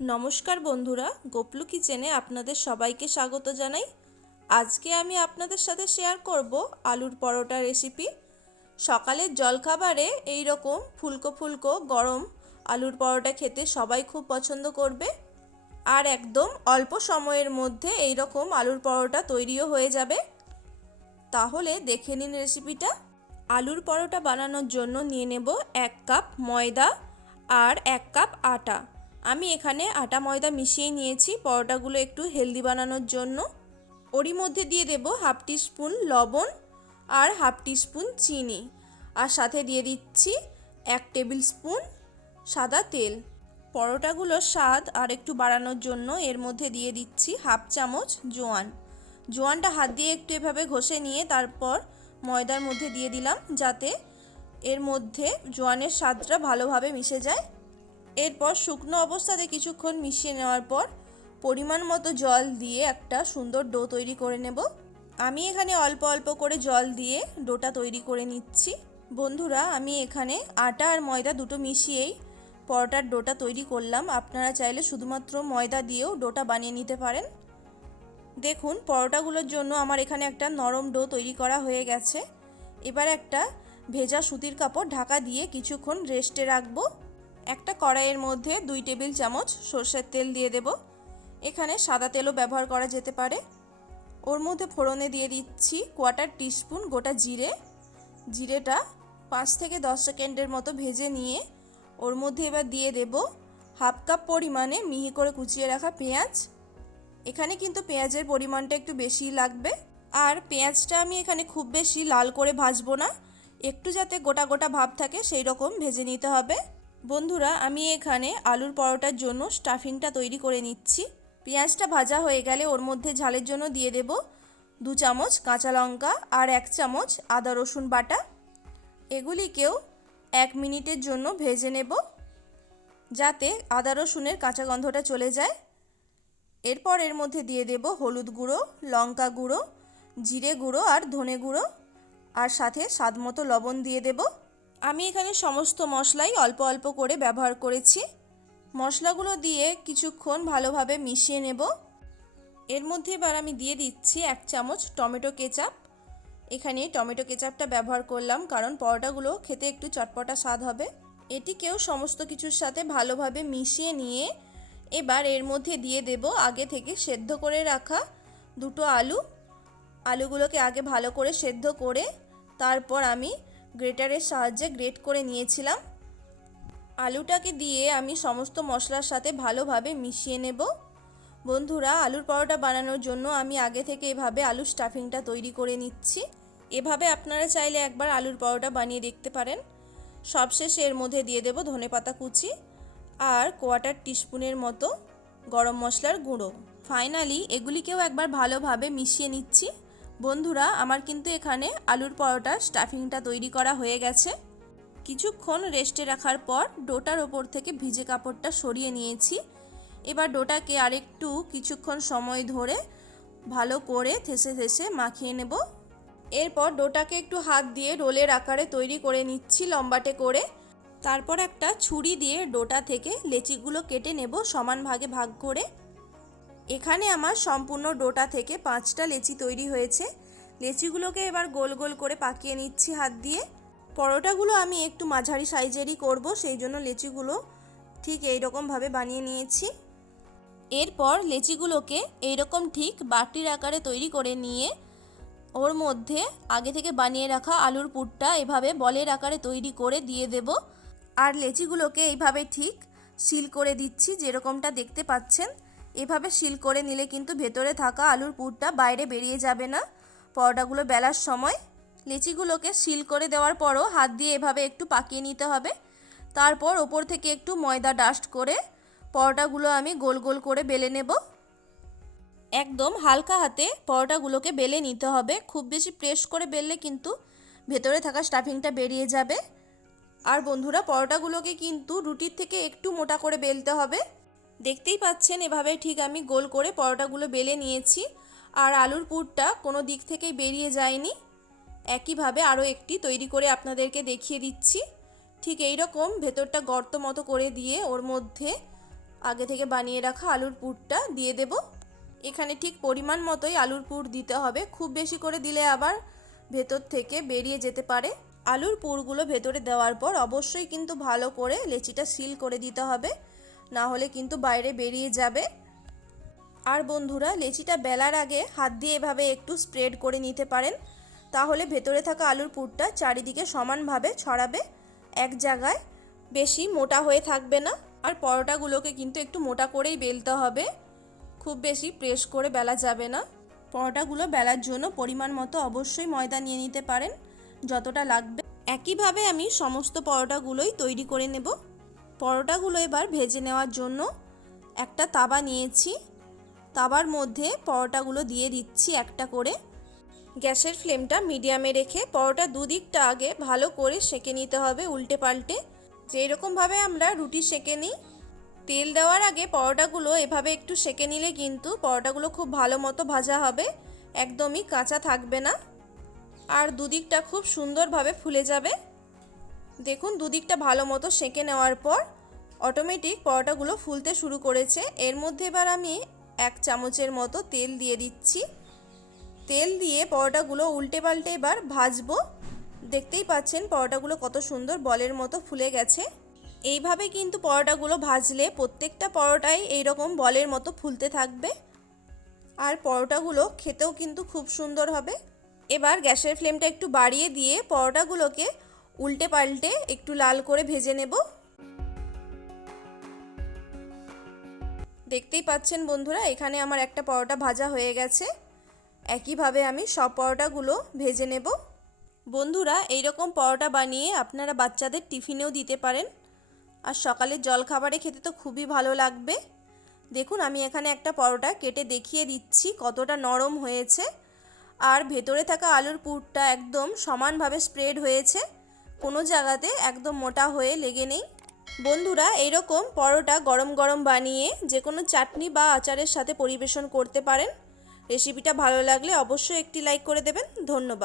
নমস্কার বন্ধুরা, গোপলু কিচেনে আপনাদের সবাইকে স্বাগত জানাই। আজকে আমি আপনাদের সাথে শেয়ার করব আলুর পরোটা রেসিপি। সকালের জলখাবারে এই রকম ফুলকো ফুলকো গরম আলুর পরোটা খেতে সবাই খুব পছন্দ করবে। আর একদম অল্প সময়ের মধ্যে এই রকম আলুর পরোটা তৈরিও হয়ে যাবে। তাহলে দেখে নিন রেসিপিটা। আলুর পরোটা বানানোর জন্য নিয়ে নেব 1 কাপ ময়দা আর 1 কাপ আটা। আমি এখানে আটা ময়দা মিশিয়ে নিয়েছি পরোটাগুলো একটু হেলদি বানানোর জন্য। ওরই মধ্যে দিয়ে দেব হাফ টিস্পুন লবণ আর হাফ টিস্পুন চিনি, আর সাথে দিয়ে দিচ্ছি 1 টেবিল স্পুন সাদা তেল। পরোটাগুলোর স্বাদ আর একটু বাড়ানোর জন্য এর মধ্যে দিয়ে দিচ্ছি হাফ চামচ জোয়ান। জোয়ানটা হাত দিয়ে একটু এভাবে ঘষে নিয়ে তারপর ময়দার মধ্যে দিয়ে দিলাম, যাতে এর মধ্যে জোয়ানের স্বাদটা ভালোভাবে মিশে যায়। এরপর শুকনো অবস্থাতে কিছুক্ষণ মিশিয়ে নেওয়ার পর পরিমাণ মতো জল দিয়ে একটা সুন্দর ডো তৈরি করে নেব। আমি এখানে অল্প অল্প করে জল দিয়ে ডোটা তৈরি করে নিচ্ছি। বন্ধুরা, আমি এখানে আটা আর ময়দা দুটো মিশিয়েই পরোটার ডোটা তৈরি করলাম। আপনারা চাইলে শুধুমাত্র ময়দা দিয়েও ডোটা বানিয়ে নিতে পারেন। দেখুন, পরোটাগুলোর জন্য আমার এখানে একটা নরম ডো তৈরি করা হয়ে গেছে। এবার একটা ভেজা সুতির কাপড় ঢাকা দিয়ে কিছুক্ষণ রেস্টে রাখবো। একটা কড়াইয়ের মধ্যে 2 টেবিল চামচ সরষের তেল দিয়ে দেব। এখানে সাদা তেলও ব্যবহার করা যেতে পারে। ওর মধ্যে ফোড়নে দিয়ে দিচ্ছি 1/4 টিস্পুন গোটা জিরে। জিরেটা 5 থেকে 10 সেকেন্ডের মতো ভেজে নিয়ে ওর মধ্যে এবার দিয়ে দেব হাফ কাপ পরিমাণে মিহি করে কুচিয়ে রাখা পেঁয়াজ। এখানে কিন্তু পেঁয়াজের পরিমাণটা একটু বেশি লাগবে। আর পেঁয়াজটা আমি এখানে খুব বেশি লাল করে ভাজবো না, একটু যাতে গোটা গোটা ভাব থাকে সেই রকম ভেজে নিতে হবে। বন্ধুরা, আমি এখানে আলুর পরোটার জন্য স্টাফিংটা তৈরি করে নিচ্ছি। পেঁয়াজটা ভাজা হয়ে গেলে ওর মধ্যে ঝালের জন্য দিয়ে দেব 2 চামচ কাঁচা লঙ্কা আর 1 চামচ আদা রসুন বাটা। এগুলিকেও 1 মিনিটের জন্য ভেজে নেব, যাতে আদা রসুনের কাঁচা গন্ধটা চলে যায়। এরপর এর মধ্যে দিয়ে দেব হলুদ গুঁড়ো, লঙ্কা গুঁড়ো, জিরে গুঁড়ো আর ধনে গুঁড়ো, আর সাথে স্বাদমতো লবণ দিয়ে দেব। আমি এখানে সমস্ত মশলাই অল্প অল্প করে ব্যবহার করেছি। মশলাগুলো দিয়ে কিছুক্ষণ ভালোভাবে মিশিয়ে নেব। এর মধ্যে এবার আমি দিয়ে দিচ্ছি 1 চামচ টমেটো কেচাপ। এখানে টমেটো কেচাপটা ব্যবহার করলাম কারণ পরোটাগুলো খেতে একটু চটপটা স্বাদ হবে। এটিকেও সমস্ত কিছুর সাথে ভালোভাবে মিশিয়ে নিয়ে এবার এর মধ্যে দিয়ে দেব আগে থেকে সেদ্ধ করে রাখা 2টো আলু। আলুগুলোকে আগে ভালো করে সেদ্ধ করে তারপর আমি গ্রেটারের সাহায্যে গ্রেট করে নিয়েছিলাম। আলুটাকে দিয়ে আমি সমস্ত মশলার সাথে ভালোভাবে মিশিয়ে নেব। বন্ধুরা, আলুর পরোটা বানানোর জন্য আমি আগে থেকে এভাবে আলুর স্টাফিংটা তৈরি করে নিচ্ছি। এভাবে আপনারা চাইলে একবার আলুর পরোটা বানিয়ে দেখতে পারেন। সবশেষে এর মধ্যে দিয়ে দেব ধনেপাতা কুচি আর 1/4 টিস্পুনের মতো গরম মশলার গুঁড়ো। ফাইনালি এগুলিকেও একবার ভালোভাবে মিশিয়ে নিচ্ছি। বন্ধুরা, আমার কিন্তু এখানে আলুর পরোটার স্টাফিংটা তৈরি করা হয়ে গেছে। কিছুক্ষণ রেস্টে রাখার পর ডোটার ওপর থেকে ভিজে কাপড়টা সরিয়ে নিয়েছি। এবার ডোটাকে আরেকটু কিছুক্ষণ সময় ধরে ভালো করে থেসে থেসে মাখিয়ে নেব। এরপর ডোটাকে একটু হাত দিয়ে রোলের আকারে তৈরি করে নিচ্ছি লম্বাটে করে। তারপর একটা ছুরি দিয়ে ডোটা থেকে লেচিগুলো কেটে নেব সমান ভাগে ভাগ করে। এখানে আমার সম্পূর্ণ ডোটা থেকে 5টা লেচি তৈরি হয়েছে। লেচিগুলোকে এবার গোল গোল করে পাকিয়ে নিচ্ছি হাত দিয়ে। পরোটাগুলো আমি একটু মাঝারি সাইজেরই করব, সেই জন্য লেচিগুলো ঠিক এইরকমভাবে বানিয়ে নিয়েছি। এরপর লেচিগুলোকে এইরকম ঠিক বাটির আকারে তৈরি করে নিয়ে ওর মধ্যে আগে থেকে বানিয়ে রাখা আলুর পুরটা এভাবে বলের আকারে তৈরি করে দিয়ে দেব। আর লেচিগুলোকে এইভাবে ঠিক সিল করে দিচ্ছি, যেরকমটা দেখতে পাচ্ছেন। এভাবে সিল করে নিলে কিন্তু ভেতরে থাকা আলুর পুরটা বাইরে বেরিয়ে যাবে না পরোটাগুলো বেলার সময়। লেচিগুলোকে সিল করে দেওয়ার পরও হাত দিয়ে এভাবে একটু পাকিয়ে নিতে হবে। তারপর ওপর থেকে একটু ময়দা ডাস্ট করে পরোটাগুলো আমি গোল গোল করে বেলে নেব। একদম হালকা হাতে পরোটাগুলোকে বেলে নিতে হবে, খুব বেশি প্রেস করে বেললে কিন্তু ভেতরে থাকা স্টাফিংটা বেরিয়ে যাবে। আর বন্ধুরা, পরোটাগুলোকে কিন্তু রুটির থেকে একটু মোটা করে বেলতে হবে। দেখতেই পাচ্ছেন এভাবে ঠিক আমি গোল করে পরোটাগুলো বেলে নিয়েছি। আর আলুর পুরটা কোনো দিক থেকেই বেরিয়ে যায়নি। একইভাবে আরও একটি তৈরি করে আপনাদেরকে দেখিয়ে দিচ্ছি। ঠিক এই রকম ভেতরটা গর্ত মতো করে দিয়ে ওর মধ্যে আগে থেকে বানিয়ে রাখা আলুর পুরটা দিয়ে দেব। এখানে ঠিক পরিমাণ মতোই আলুর পুর দিতে হবে, খুব বেশি করে দিলে আবার ভেতর থেকে বেরিয়ে যেতে পারে। আলুর পুরগুলো ভেতরে দেওয়ার পর অবশ্যই কিন্তু ভালো করে লেচিটা সিল করে দিতে হবে, না হলে কিন্তু বাইরে বেরিয়ে যাবে। আর বন্ধুরা, লেচিটা বেলার আগে হাত দিয়ে এভাবে একটু স্প্রেড করে নিতে পারেন, তাহলে ভেতরে থাকা আলুর পুরটা চারিদিকে সমানভাবে ছড়াবে, এক জায়গায় বেশি মোটা হয়ে থাকবে না। আর পরোটাগুলোকে কিন্তু একটু মোটা করেই বেলতে হবে, খুব বেশি প্রেস করে বেলা যাবে না। পরোটাগুলো বেলার জন্য পরিমাণ মতো অবশ্যই ময়দা নিয়ে নিতে পারেন, যতটা লাগবে। একইভাবে আমি সমস্ত পরোটাগুলোই তৈরি করে নেব। পরোটাগুলো এবার ভেজে নেওয়ার জন্য একটা তাওয়া নিয়েছি, তাওয়ার মধ্যে পরোটাগুলো দিয়ে দিচ্ছি একটা করে। গ্যাসের ফ্লেমটা মিডিয়ামে রেখে পরোটা দুদিকটা আগে ভালো করে সেঁকে নিতে হবে উল্টে পাল্টে, যেই রকমভাবে আমরা রুটি সেঁকে নিই। তেল দেওয়ার আগে পরোটাগুলো এভাবে একটু সেঁকে নিলে কিন্তু পরোটাগুলো খুব ভালো মতো ভাজা হবে, একদমই কাঁচা থাকবে না, আর দুদিকটা খুব সুন্দরভাবে ফুলে যাবে। দেখুন, দুদিকটা ভালো মতো সেঁকে নেওয়ার পর অটোমেটিক পরোটাগুলো ফুলতে শুরু করেছে। এর মধ্যে এবার আমি 1 চামচের মতো তেল দিয়ে দিচ্ছি। তেল দিয়ে পরোটাগুলো উল্টে পাল্টে এবার ভাজবো। দেখতেই পাচ্ছেন পরোটাগুলো কত সুন্দর বলের মতো ফুলে গেছে। এইভাবে কিন্তু পরোটাগুলো ভাজলে প্রত্যেকটা পরোটাই এইরকম বলের মতো ফুলতে থাকবে, আর পরোটাগুলো খেতেও কিন্তু খুব সুন্দর হবে। এবার গ্যাসের ফ্লেমটা একটু বাড়িয়ে দিয়ে পরোটাগুলোকে উল্টে পাল্টে একটু লাল করে ভেজে নেব। দেখতেই পাচ্ছেন বন্ধুরা, এখানে আমার একটা পরোটা ভাজা হয়ে গেছে। একইভাবে আমি সব পরোটাগুলো ভেজে নেব। বন্ধুরা, এইরকম পরোটা বানিয়ে আপনারা বাচ্চাদের টিফিনেও দিতে পারেন, আর সকালের জলখাবারে খেতে তো খুবই ভালো লাগবে। দেখুন, আমি এখানে একটা পরোটা কেটে দেখিয়ে দিচ্ছি কতটা নরম হয়েছে, আর ভেতরে থাকা আলুর পুরটা একদম সমানভাবে স্প্রেড হয়েছে, কোনো জায়গাতে একদম মোটা হয়ে লেগে নেই। বন্ধুরা, এইরকম পরোটা গরম গরম বানিয়ে যে কোনো চাটনি বা আচারের সাথে পরিবেশন করতে পারেন। রেসিপিটা ভালো লাগলে অবশ্যই একটি লাইক করে দেবেন। ধন্যবাদ।